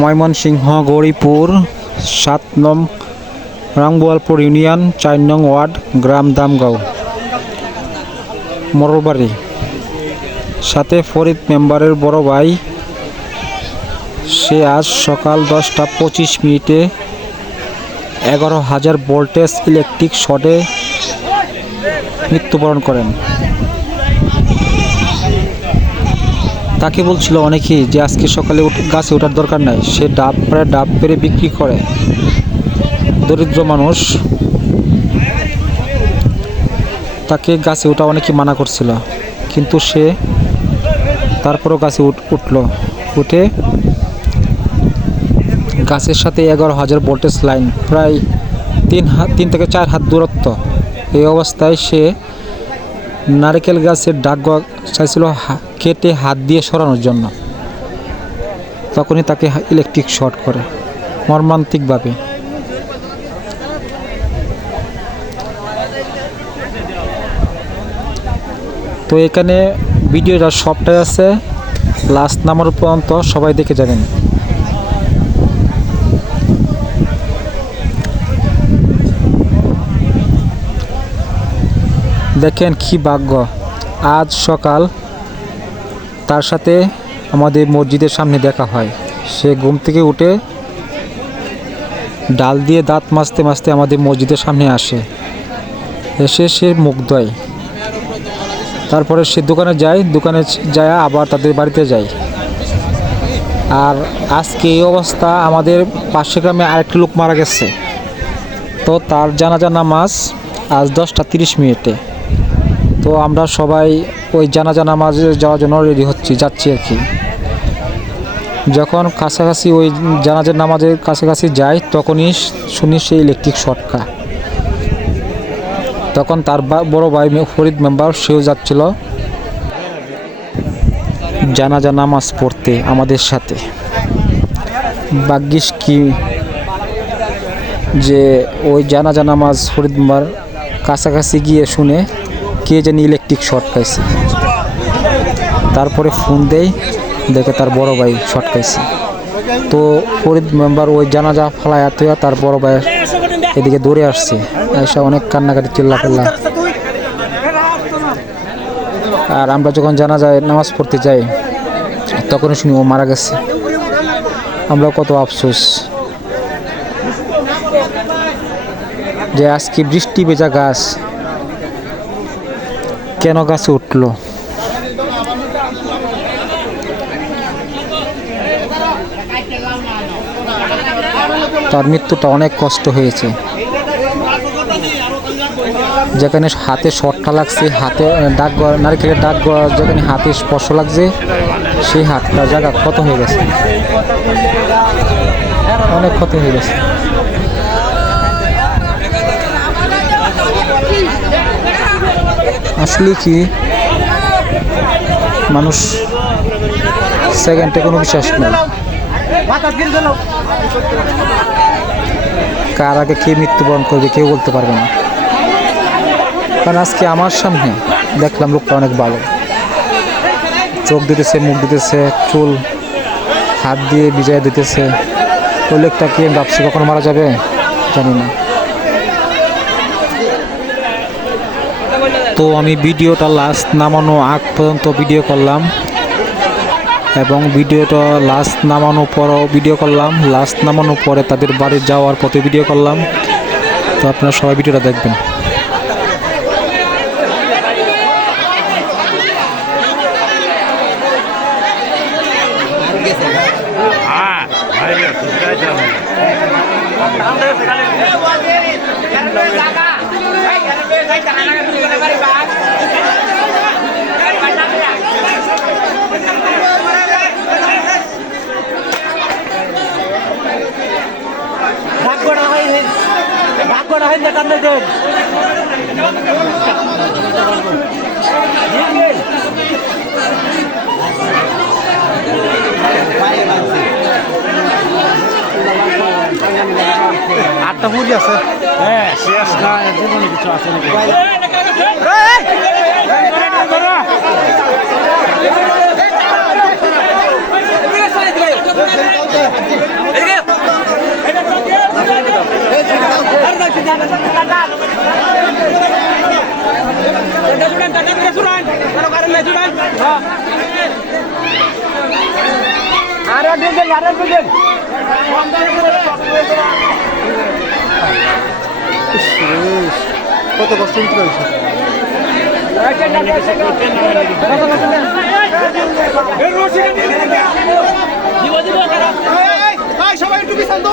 ময়মনসিংহ, গৌরীপুর, সাত নং রামগোয়ালপুর ইউনিয়ন, চার নং ওয়ার্ড, গ্রাম দামগাঁও। মরলবাড়ি। সাথে ফরিদ মেম্বারের বড় ভাই। সে আজ সকাল দশটা পঁচিশ মিনিটে এগারো হাজার ভোল্টেজ ইলেকট্রিক শটে মৃত্যুবরণ করেন। তাকে বলছিল অনেকেই যে আজকে সকালে গাছে ওঠার দরকার নাই। সে ডাব, প্রায় ডাব পেরে বিক্রি করে। দরিদ্র মানুষ। তাকে গাছে ওঠা অনেকে মানা করছিল। কিন্তু সে তারপরও গাছে উঠ- উঠল। উঠে গাছের সাথে এগারো হাজার ভোল্টেজ লাইন, প্রায় তিন হাত তিন থেকে চার হাত দূরত্ব। এই অবস্থায় সে নারকেল গাছের ডাক চাইছিল কেটে হাত দিয়ে সরানোর জন্য। তখনই তাকে ইলেকট্রিক শর্ট করে, মর্মান্তিকভাবে। তো এখানে ভিডিওটা সবটাই আছে। লাস্ট নামার পর্যন্ত সবাই দেখে যাবেন। দেখেন কি ভাগ্য। আজ সকাল তার সাথে আমাদের মসজিদের সামনে দেখা হয়। সে ঘুম থেকে উঠে ডাল দিয়ে দাঁত মাজতে মাজতে আমাদের মসজিদের সামনে আসে। এসে সে মুখ ধোয়। তারপরে সে দোকানে যায় দোকানে যায়, আবার তাদের বাড়িতে যায়। আর আজকে এই অবস্থা আমাদের পাশের গ্রামে আরেকটি লোক মারা গেছে। তো তার জানাজা নামাজ আজ দশটা তিরিশ মিনিটে। তো আমরা সবাই ওই জানাজা নামাজে যাওয়ার জন্য রেডি হচ্ছি, যাচ্ছি আর কি। যখন কাছাকাছি ওই জানাজার নামাজের কাছাকাছি যাই, তখনই শুনি সেই ইলেকট্রিক শটকা তখন তার বড় ভাই ফরিদ মেম্বার সেও যাচ্ছিল জানাজা নামাজ পড়তে আমাদের সাথে। ভাগ্যিস কি যে ওই জানাজা নামাজ ফরিদ মেম্বার কাছাকাছি গিয়ে শুনে কে জানি ইলেকট্রিক শর্ট খাইছে। তারপরে ফোন দেই দেখে তার বড় ভাই শর্ট খাইছে। তো ফরিদ মেম্বার ওই জানাজা ফালায় তুইয়া তার বড় ভাই এদিকে দৌড়ে আসছে। এসে অনেক কান্নাকাটি চিল্লা পাল্লা আর আমরা যখন জানা যায় নামাজ পড়তে যাই তখন শুনি ও মারা গেছে। আমরা কত আফসোস। যে আজকে বৃষ্টি ভেজা গাছ কেন গাছে উঠল? তার মৃত্যুটা অনেক কষ্ট হয়েছে। যেখানে হাতে শর্টটা লাগছে, হাতে ডাক নারকেলের ডাক যেখানে হাতে স্পর্শ লাগছে, সেই হাতটা জায়গা ক্ষত হয়ে গেছে। অনেক ক্ষত হয়ে গেছে। আসলে কি মানুষ সেকেন্ডে কোনো বিশ্বাস নেই কার আগে কে মৃত্যুবরণ করবে কেউ বলতে পারবে না। কারণ আজকে আমার সামনে দেখলাম লোকটা অনেক ভালো। চোখ দিতেছে, মুখ দিতেছে, চুল, হাত দিয়ে বিজয় দিতেছে। ওই লোকটা কি ভাবছি কখনো মারা যাবে? জানি না। তো আমি ভিডিওটা লাস্ট নামানো আগ পর্যন্ত ভিডিও করলাম এবং ভিডিওটা লাস্ট নামানোর পরও ভিডিও করলাম। লাস্ট নামানোর পরে তাদের বাড়ি যাওয়ার পথে ভিডিও করলাম। তো আপনারা সবাই ভিডিওটা দেখবেন ভাগ্য না হয় না দেন আটটা পুরি আছে। হ্যাঁ শেষ না কিছু আছে নাকি এই আর দুজন আর দুজন কত কষ্ট পারছে সবাই একটু বিশাল তো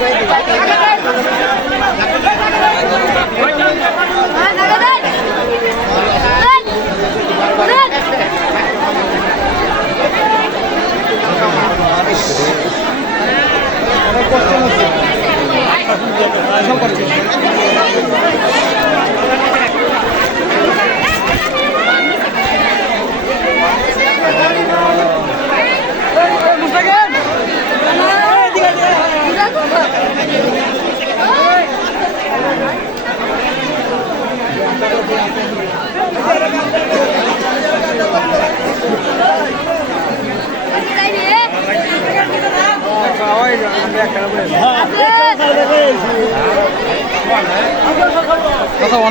Thank you.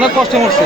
অনেক কষ্টে মরছে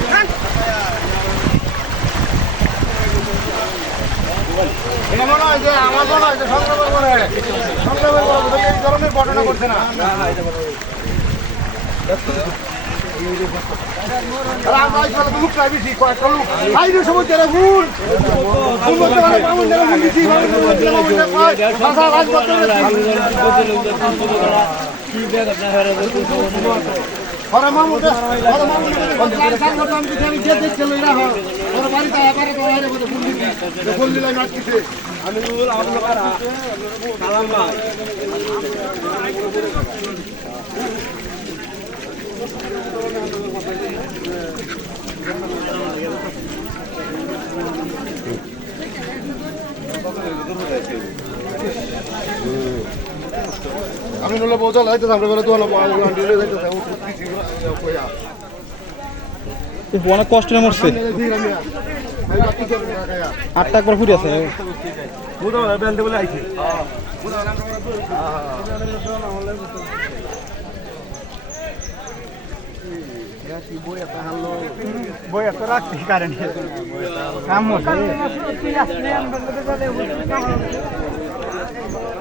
এটা মনে হয় যে আমার মনে হয় যে সংগ্রামের করে সংগ্রামের করে এই ধরনের ঘটনা করছে না। আর আমরা এই শালা লোক নাই বেশি, কয়েকটা লোক। আইনের সময় যারা ভুল, ভুল করতে পারে, মামুন যারা ভুল দিছি, মামুন যারা ভুল দিছি, মামুন যারা কয়, ভাষা রাজ করতে পেরেছি। ওরা মামুনটা- ওরা মামুনটা বলে, "চার সাল করতাম, কিন্তু আমি দেখতে লইরা হয়, আমি নলে বোঝা লাইতে আমরা বেলা তো আন্টি রে যাইতে থাকো কিছু কইয়া অনেক কষ্ট নিয়ে মরছে। আটটা করে ফুটে আছে। কারেন্ট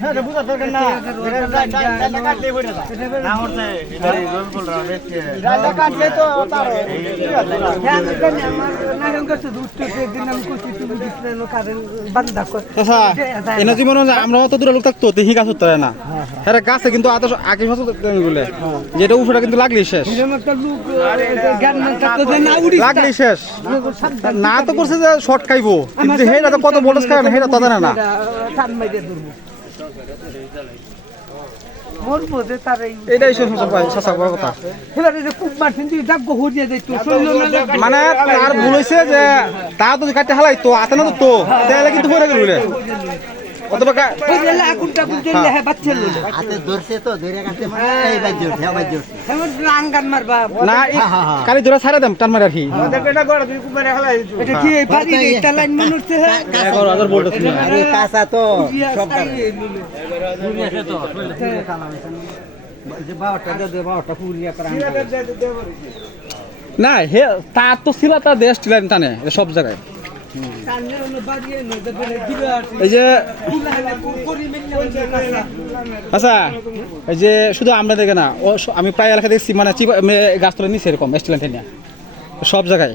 হ্যাঁ তো বুঝা দরকার না। ডালটা কাটলে বইটা না হচ্ছে এটা রবিকুল রাও দেখছে ডালটা কাটলে তো আচ্ছা দূরে লোক থাকতো দেখি গাছ উঠতে না। হ্যাঁ গাছে কিন্তু আদর্শ আগে বছর বলে যেটা উঠোটা কিন্তু লাগলি শেষ। লাগলি শেষ। না তো করছে যে শর্ট খাইবো। কিন্তু হেটা তো কত ভোল্টেজ খায় না হেটা তো জানে না। মানে তার ভুল হয়েছে যে তা তো কাটতে হালাই তো আতে না তো তো তাহলে কিন্তু অথবা কা- আগুন টাগুন জ্বললে হ্যাঁ বাচ্চা লোক হাতে ধরছে তো ধরে কাটতে এই বাজ্য উঠে বাজ্য উঠে এমন আঙ্গান মারবা না এই কালি ধরে ছাড়ে দেম টান মারি আর কি এটা গড়া তুই কুক মারে এটা কি এই বাড়ি রে এটা লাইন হ্যাঁ আরে কাঁচা তো সব না হে তার তো ছিল তার দেশ টিলাইন টানে সব জায়গায় এই যে আচ্ছা এই যে শুধু আমরা দেখে না, ও আমি প্রায় এলাকা দেখছি মানে গাছতলা নিচে এরকম সব জায়গায়।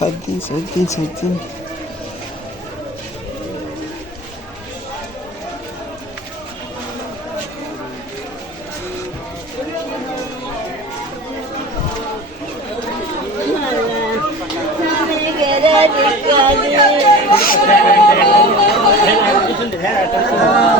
করতে সাত দিন সাত দিন সাত দিন তাহলে